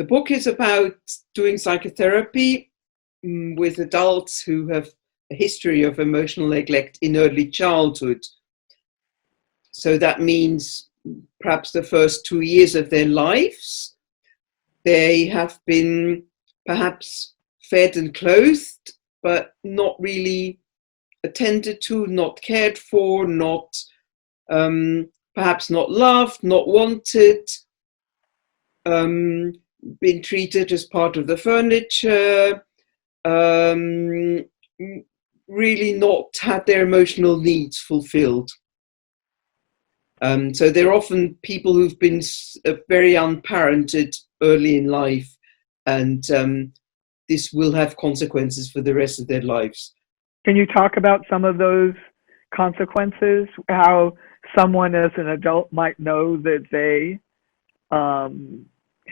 The book is about doing psychotherapy with adults who have a history of emotional neglect in early childhood. So that means perhaps the first 2 years of their lives, they have been perhaps fed and clothed, but not really attended to, not cared for, not perhaps not loved, not wanted, been treated as part of the furniture, really not had their emotional needs fulfilled. So they're often people who've been very unparented early in life, and this will have consequences for the rest of their lives. Can you talk about some of those consequences? How someone as an adult might know that they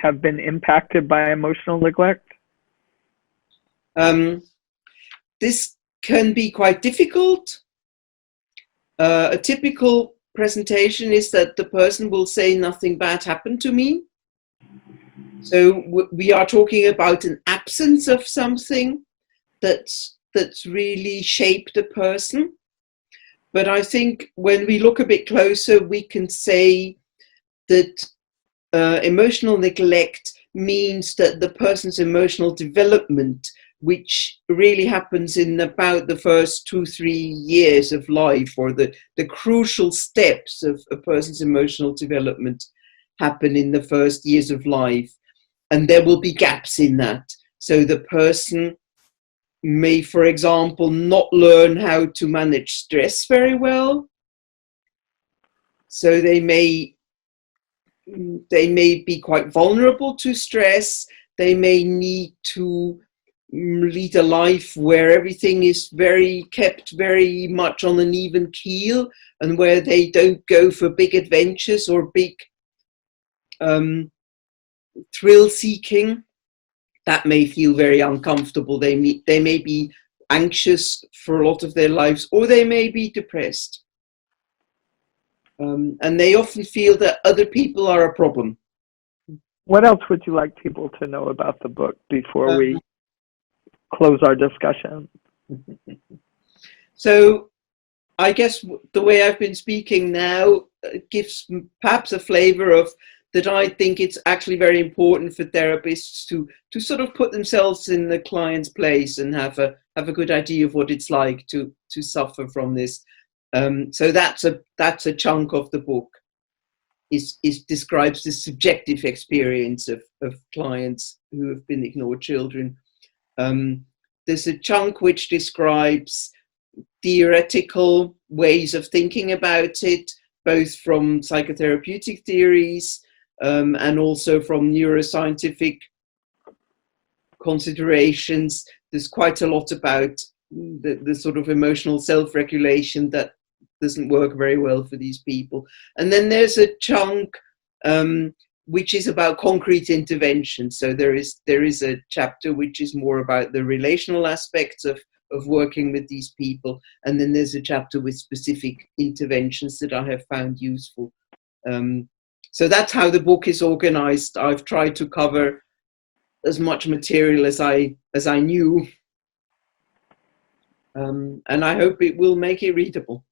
have been impacted by emotional neglect? This can be quite difficult. A typical presentation is that the person will say nothing bad happened to me. So we are talking about an absence of something that's really shaped a person. But I think when we look a bit closer, we can say that emotional neglect means that the person's emotional development, which really happens in about the first 2-3 years of life, or the crucial steps of a person's emotional development, happen in the first years of life. And there will be gaps in that. So the person may, for example, not learn how to manage stress very well. So they may be quite vulnerable to stress. They may need to lead a life where everything is kept very much on an even keel, and where they don't go for big adventures or big thrill seeking. That may feel very uncomfortable. They may be anxious for a lot of their lives, or they may be depressed. And they often feel that other people are a problem. What else would you like people to know about the book before we close our discussion? So I guess the way I've been speaking now gives perhaps a flavor of that. I think it's actually very important for therapists to sort of put themselves in the client's place and have a good idea of what it's like to suffer from this. So that's a chunk of the book. Is describes the subjective experience of clients who have been ignored children. There's a chunk which describes theoretical ways of thinking about it, both from psychotherapeutic theories and also from neuroscientific considerations. There's quite a lot about the sort of emotional self-regulation that doesn't work very well for these people. And then there's a chunk which is about concrete intervention. So there is a chapter which is more about the relational aspects of working with these people. And then there's a chapter with specific interventions that I have found useful. So that's how the book is organized. I've tried to cover as much material as I knew. And I hope it will make it readable.